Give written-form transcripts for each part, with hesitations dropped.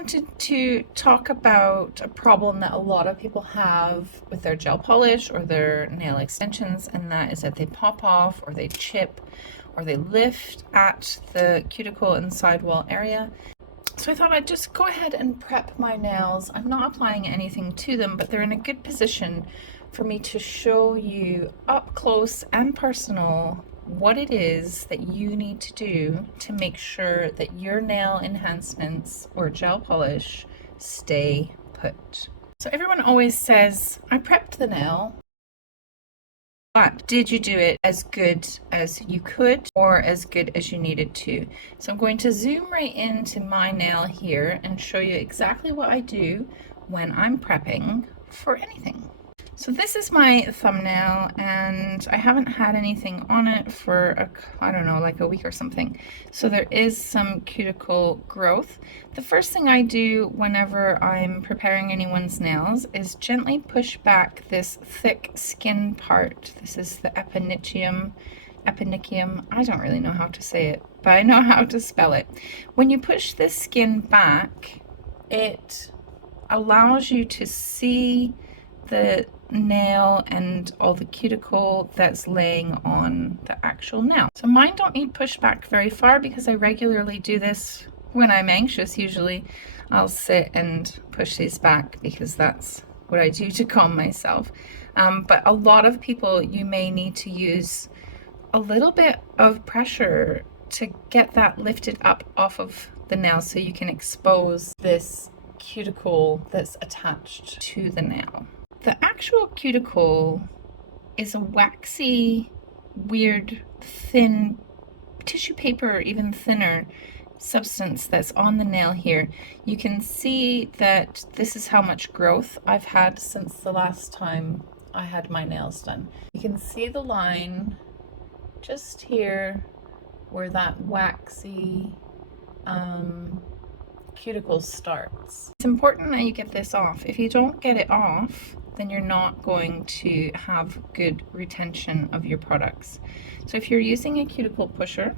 wanted to talk about a problem that a lot of people have with their gel polish or their nail extensions, and that is that they pop off or they chip or they lift at the cuticle and sidewall area. So I thought I'd just go ahead and prep my nails. I'm not applying anything to them, but they're in a good position for me to show you up close and personal what it is that you need to do to make sure that your nail enhancements or gel polish stay put. So everyone always says, I prepped the nail, but did you do it as good as you could or as good as you needed to? So I'm going to zoom right into my nail here and show you exactly what I do when I'm prepping for anything. So this is my thumbnail, and I haven't had anything on it for I don't know, like a week or something. So there is some cuticle growth. The first thing I do whenever I'm preparing anyone's nails is gently push back this thick skin part. This is the epinicium. I don't really know how to say it, but I know how to spell it. When you push this skin back, it allows you to see the nail and all the cuticle that's laying on the actual nail. So mine don't need pushed back very far because I regularly do this when I'm anxious. Usually I'll sit and push these back because that's what I do to calm myself. But a lot of people, you may need to use a little bit of pressure to get that lifted up off of the nail so you can expose this cuticle that's attached to the nail. The actual cuticle is a waxy, weird, thin tissue paper, or even thinner substance that's on the nail here. You can see that this is how much growth I've had since the last time I had my nails done. You can see the line just here where that waxy cuticle starts. It's important that you get this off. If you don't get it off, then you're not going to have good retention of your products. So if you're using a cuticle pusher,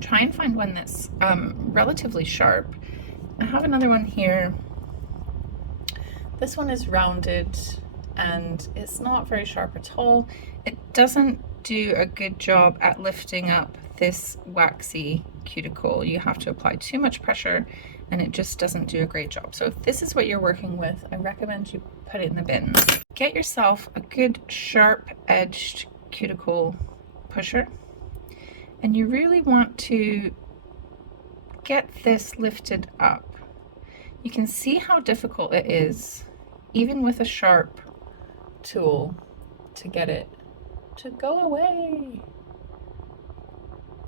try and find one that's relatively sharp. I have another one here. This one is rounded and it's not very sharp at all. It doesn't do a good job at lifting up this waxy cuticle. You have to apply too much pressure and it just doesn't do a great job. So if this is what you're working with, I recommend you put it in the bin. Get yourself a good sharp edged cuticle pusher, and you really want to get this lifted up. You can see how difficult it is, even with a sharp tool, to get it to go away.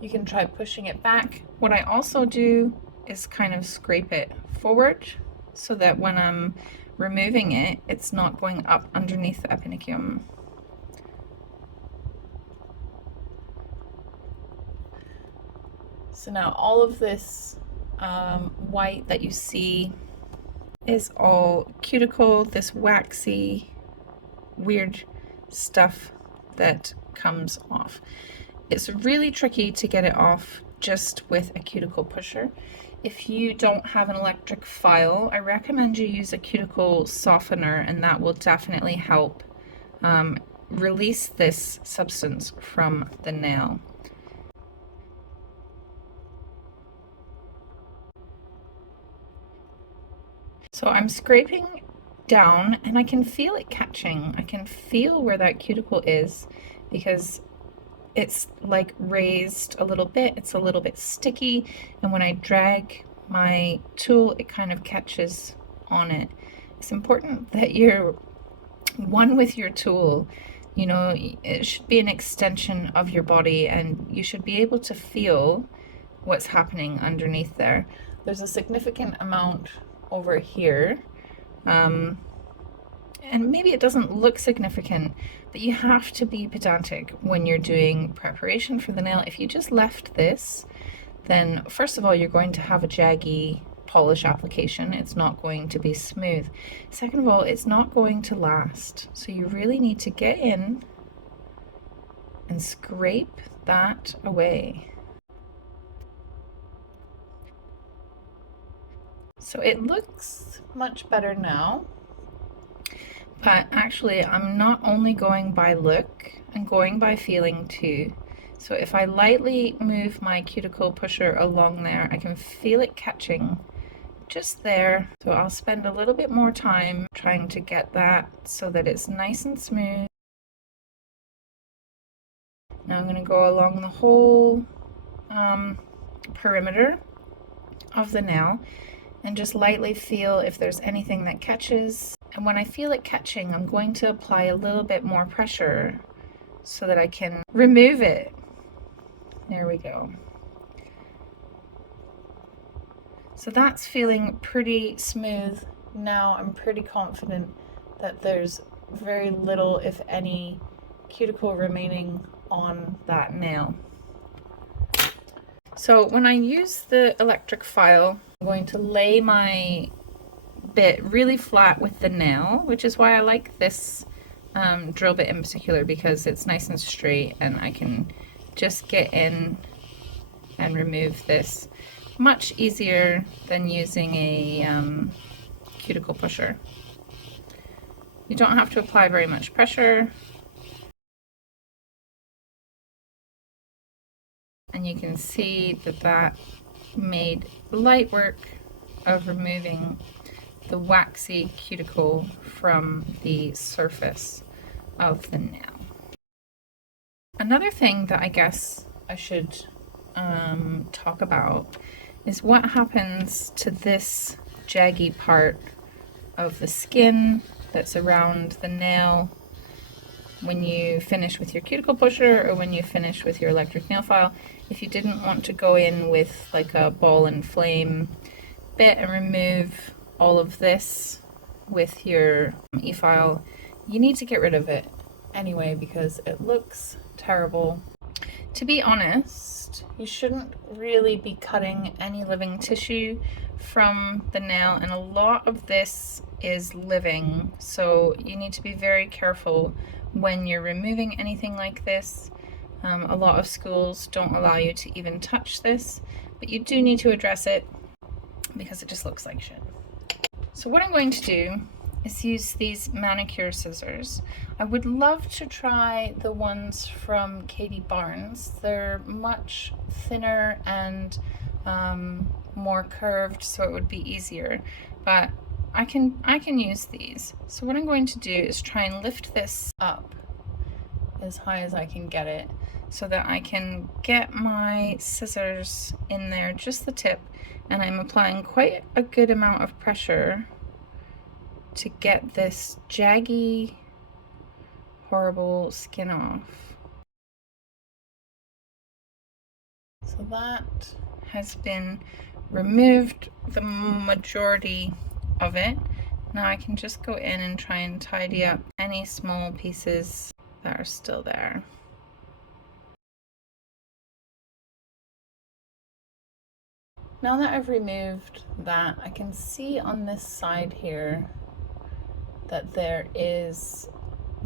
You can try pushing it back. What I also do is kind of scrape it forward so that when I'm removing it, it's not going up underneath the epinicium. So now all of this white that you see is all cuticle, this waxy, weird stuff that comes off. It's really tricky to get it off just with a cuticle pusher. If you don't have an electric file, I recommend you use a cuticle softener, and that will definitely help release this substance from the nail. So I'm scraping down and I can feel it catching. I can feel where that cuticle is because it's like raised a little bit. It's a little bit sticky, and when I drag my tool, it kind of catches on it. It's important that you're one with your tool. You know, it should be an extension of your body, and you should be able to feel what's happening underneath there. There's a significant amount over here, and maybe it doesn't look significant, but you have to be pedantic when you're doing preparation for the nail. If you just left this, then first of all, you're going to have a jaggy polish application. It's not going to be smooth. Second of all, it's not going to last. So you really need to get in and scrape that away. So it looks much better now, but actually I'm not only going by look, I'm going by feeling too. So if I lightly move my cuticle pusher along there, I can feel it catching just there. So I'll spend a little bit more time trying to get that so that it's nice and smooth. Now I'm going to go along the whole perimeter of the nail and just lightly feel if there's anything that catches. And when I feel it catching, I'm going to apply a little bit more pressure so that I can remove it. There we go. So that's feeling pretty smooth. Now I'm pretty confident that there's very little, if any, cuticle remaining on that nail. So when I use the electric file, I'm going to lay my bit really flat with the nail, which is why I like this drill bit in particular, because it's nice and straight and I can just get in and remove this much easier than using a cuticle pusher. You don't have to apply very much pressure, and you can see that that made light work of removing the waxy cuticle from the surface of the nail. Another thing that I guess I should talk about is what happens to this jaggy part of the skin that's around the nail when you finish with your cuticle pusher or when you finish with your electric nail file. If you didn't want to go in with like a ball and flame bit and remove all of this with your efile, you need to get rid of it anyway because it looks terrible. To be honest, you shouldn't really be cutting any living tissue from the nail, and a lot of this is living, so you need to be very careful when you're removing anything like this. A lot of schools don't allow you to even touch this, but you do need to address it because it just looks like shit. So what I'm going to do is use these manicure scissors. I would love to try the ones from Katie Barnes. They're much thinner and more curved, so it would be easier, but I can use these. So what I'm going to do is try and lift this up as high as I can get it so that I can get my scissors in there, just the tip, and I'm applying quite a good amount of pressure to get this jaggy, horrible skin off. So that has been removed, the majority of it. Now I can just go in and try and tidy up any small pieces that are still there. Now that I've removed that, I can see on this side here that there's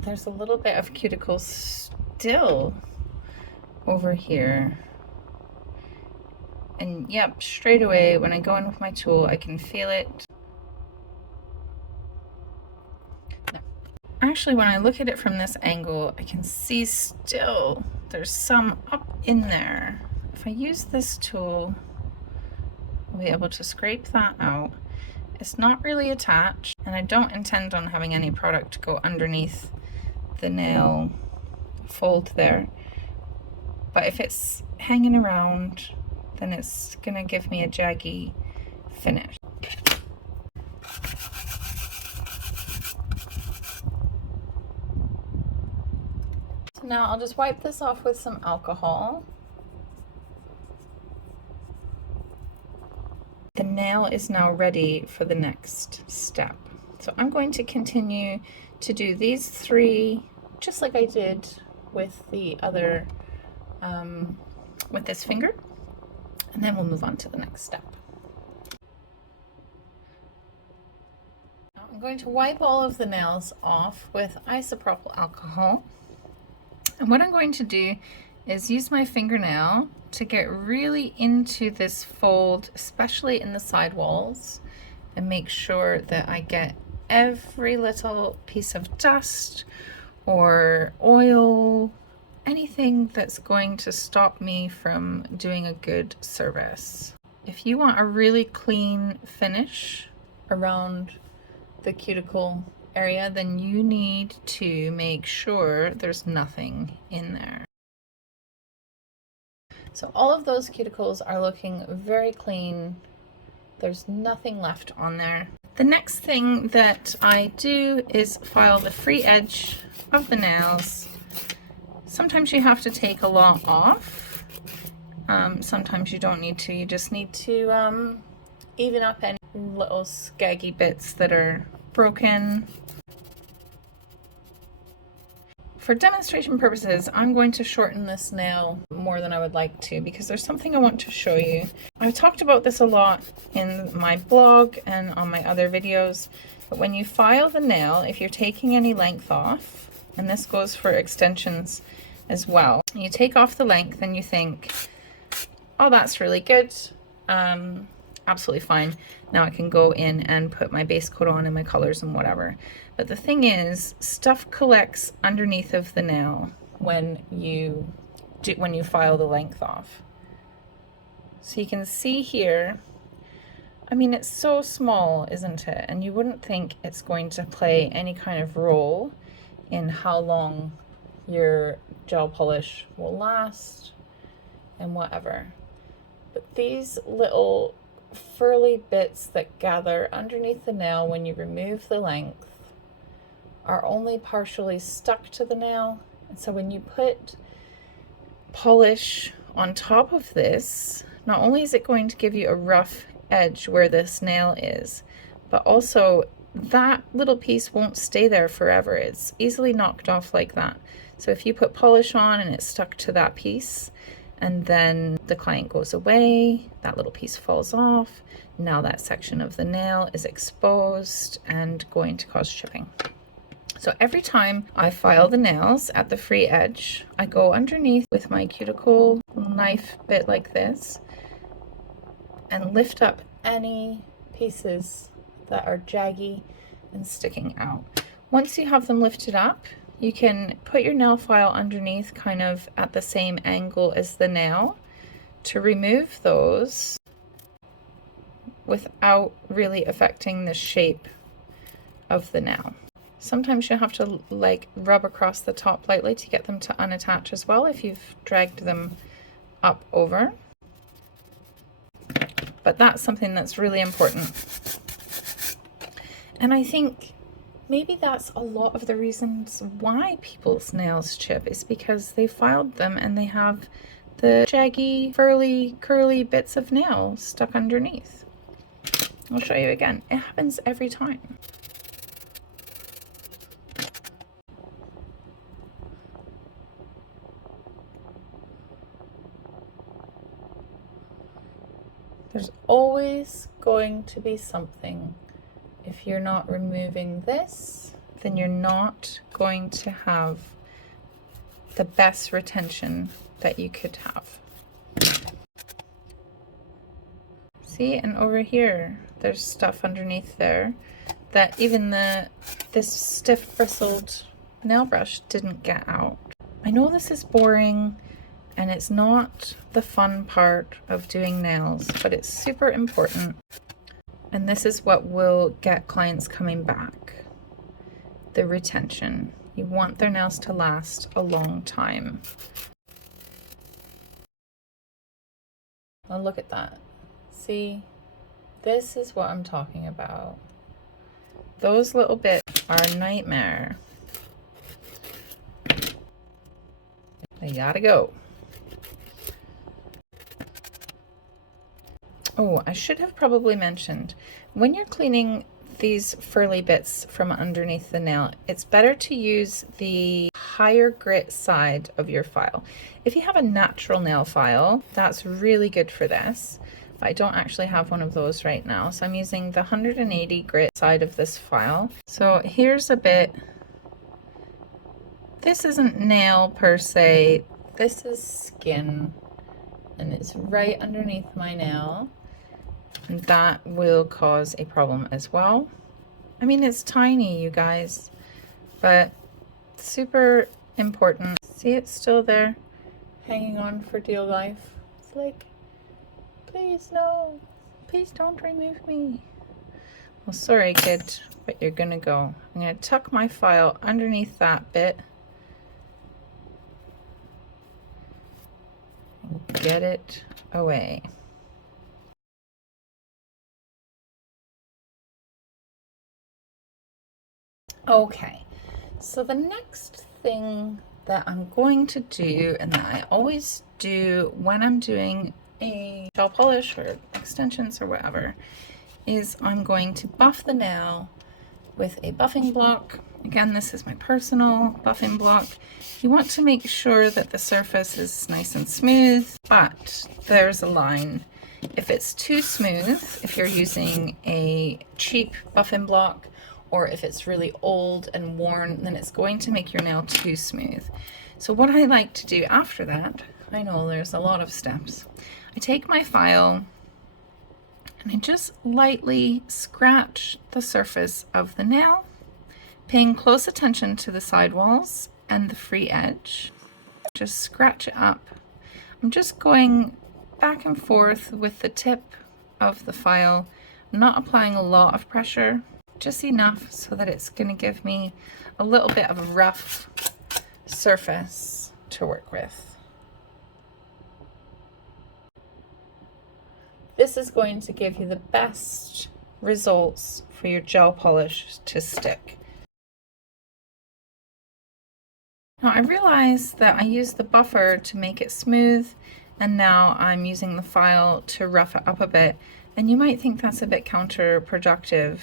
a little bit of cuticle still over here. And yep, straight away when I go in with my tool, I can feel it. No. Actually, when I look at it from this angle, I can see still there's some up in there. If I use this tool, I'll be able to scrape that out. It's not really attached, and I don't intend on having any product go underneath the nail fold there. But if it's hanging around, then it's gonna give me a jaggy finish. So now I'll just wipe this off with some alcohol. The nail is now ready for the next step. So I'm going to continue to do these three, just like I did with the other, with this finger, and then we'll move on to the next step. Now I'm going to wipe all of the nails off with isopropyl alcohol. And what I'm going to do is use my fingernail to get really into this fold, especially in the side walls, and make sure that I get every little piece of dust or oil, anything that's going to stop me from doing a good service. If you want a really clean finish around the cuticle area, then you need to make sure there's nothing in there. So all of those cuticles are looking very clean. There's nothing left on there. The next thing that I do is file the free edge of the nails. Sometimes you have to take a lot off. Sometimes you don't need to. You just need to even up any little scaggy bits that are broken. For demonstration purposes, I'm going to shorten this nail more than I would like to because there's something I want to show you. I've talked about this a lot in my blog and on my other videos, but when you file the nail, if you're taking any length off, and this goes for extensions as well, you take off the length and you think, oh, that's really good. Absolutely fine. Now I can go in and put my base coat on and my colors and whatever. But the thing is, stuff collects underneath of the nail when you file the length off. So you can see here, I mean, it's so small, isn't it? And you wouldn't think it's going to play any kind of role in how long your gel polish will last and whatever. But these little furry bits that gather underneath the nail when you remove the length are only partially stuck to the nail. And so when you put polish on top of this, not only is it going to give you a rough edge where this nail is, but also that little piece won't stay there forever. It's easily knocked off like that. So if you put polish on and it's stuck to that piece, and then the client goes away, that little piece falls off, now that section of the nail is exposed and going to cause chipping. So every time I file the nails at the free edge, I go underneath with my cuticle knife bit like this and lift up any pieces that are jaggy and sticking out. Once you have them lifted up, you can put your nail file underneath kind of at the same angle as the nail to remove those without really affecting the shape of the nail. Sometimes you have to like rub across the top lightly to get them to unattach as well if you've dragged them up over. But that's something that's really important. And I think maybe that's a lot of the reasons why people's nails chip, is because they filed them and they have the jaggy, furry, curly bits of nail stuck underneath. I'll show you again. It happens every time. There's always going to be something. If you're not removing this, then you're not going to have the best retention that you could have. See, and over here, there's stuff underneath there that even this stiff bristled nail brush didn't get out. I know this is boring and it's not the fun part of doing nails, but it's super important. And this is what will get clients coming back. The retention. You want their nails to last a long time. Now look at that. See, this is what I'm talking about. Those little bits are a nightmare. They gotta go. Oh, I should have probably mentioned, when you're cleaning these furry bits from underneath the nail, it's better to use the higher grit side of your file. If you have a natural nail file, that's really good for this. But I don't actually have one of those right now, so I'm using the 180 grit side of this file. So here's a bit. This isn't nail per se, this is skin, and it's right underneath my nail. And that will cause a problem as well. I mean, it's tiny, you guys, but super important. See, it's still there, hanging on for dear life. It's like, please no, please don't remove me. Well, sorry, kid, but you're gonna go. I'm gonna tuck my file underneath that bit and get it away. Okay, so the next thing that I'm going to do, and that I always do when I'm doing a gel polish or extensions or whatever, is I'm going to buff the nail with a buffing block. Again, this is my personal buffing block. You want to make sure that the surface is nice and smooth, but there's a line. If it's too smooth, if you're using a cheap buffing block, or if it's really old and worn, then it's going to make your nail too smooth. So what I like to do after that, I know there's a lot of steps, I take my file and I just lightly scratch the surface of the nail, paying close attention to the sidewalls and the free edge. Just scratch it up. I'm just going back and forth with the tip of the file, not applying a lot of pressure, just enough so that it's going to give me a little bit of a rough surface to work with. This is going to give you the best results for your gel polish to stick. Now I realize that I used the buffer to make it smooth, and now I'm using the file to rough it up a bit, and you might think that's a bit counterproductive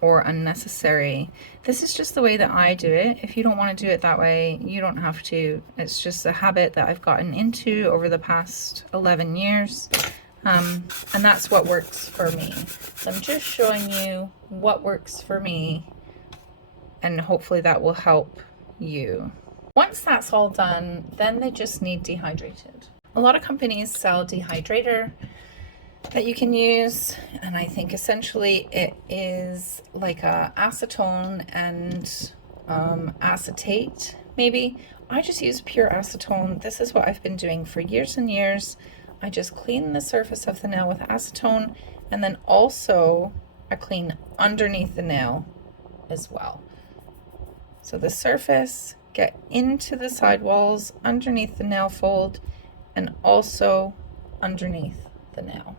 or unnecessary. This is just the way that I do it. If you don't want to do it that way, you don't have to. It's just a habit that I've gotten into over the past 11 years. And that's what works for me. So I'm just showing you what works for me, and hopefully that will help you. Once that's all done, then they just need dehydrated. A lot of companies sell dehydrator that you can use, and I think essentially it is like a acetone and acetate maybe. I just use pure acetone. This is what I've been doing for years and years. I just clean the surface of the nail with acetone, and then also I clean underneath the nail as well. So the surface, get into the sidewalls, underneath the nail fold, and also underneath the nail.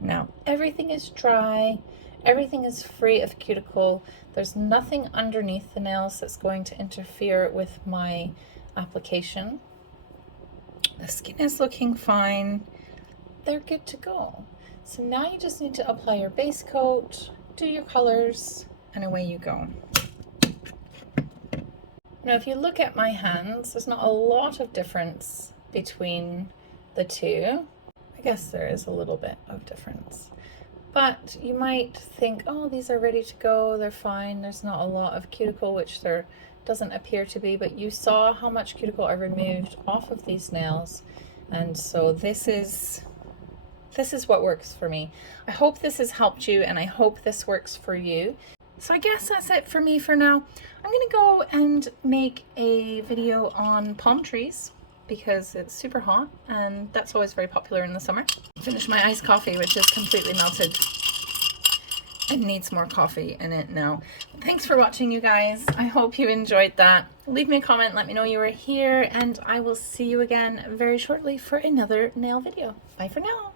Now everything is dry, everything is free of cuticle. There's nothing underneath the nails that's going to interfere with my application. The skin is looking fine. They're good to go. So now you just need to apply your base coat, do your colors, and away you go. Now if you look at my hands, there's not a lot of difference between the two. I guess there is a little bit of difference, but you might think, oh, these are ready to go, they're fine, there's not a lot of cuticle, which there doesn't appear to be, but you saw how much cuticle I removed off of these nails, and so this is what works for me. I hope this has helped you, and I hope this works for you. So I guess that's it for me for now. I'm gonna go and make a video on palm trees, because it's super hot and that's always very popular in the summer. Finish my iced coffee, which is completely melted. It needs more coffee in it now. Thanks for watching, you guys. I hope you enjoyed that. Leave me a comment, let me know you were here, and I will see you again very shortly for another nail video. Bye for now.